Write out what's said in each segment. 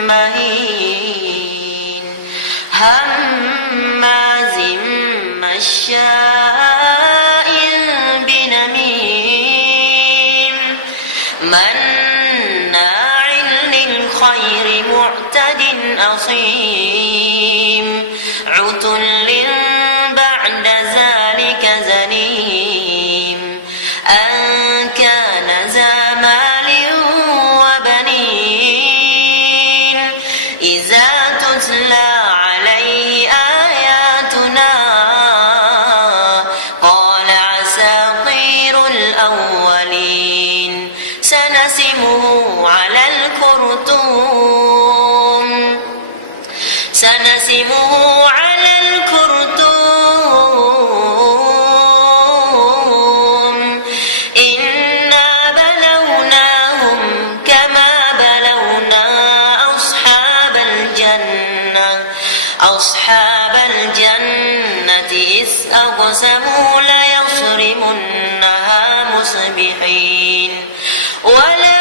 مهين هماز مشاء بنميم مناع للخير معتد أثيم عتل بعد ذلك زنيم أن كان ذا مال وبنين إذا تتلى عليه آياتنا قال أساطير الأولين سنسمه على الخرطوم إنا بلوناهم كما بلونا أصحاب الجنة إذ أقسموا ليصرمنها مصبحين ولا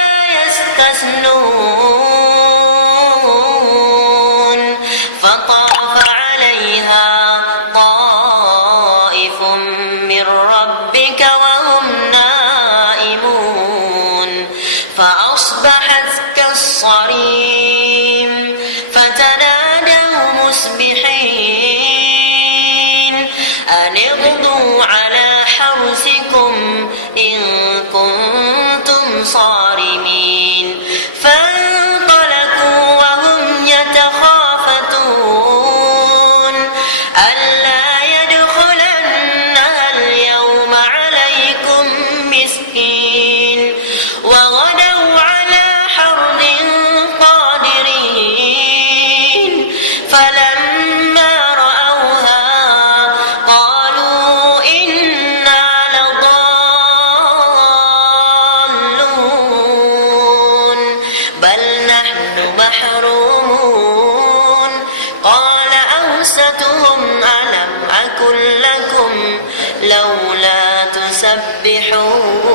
يستثنون فطاف عليها طائف من ربك وهم نائمون فأصبحت كالصريم فتنادوا مصبحين أن اغدوا على حرثكم إن كنتم صارمين فانطلقوا وهم يتخافتون ألا يدخلنها اليوم عليكم مسكين وغدوا على حرد قادرين فلما رأوها قالوا إنا لضالون بل نحن محرومون قال أوسطهم ألم أقل لكم لولا تسبحون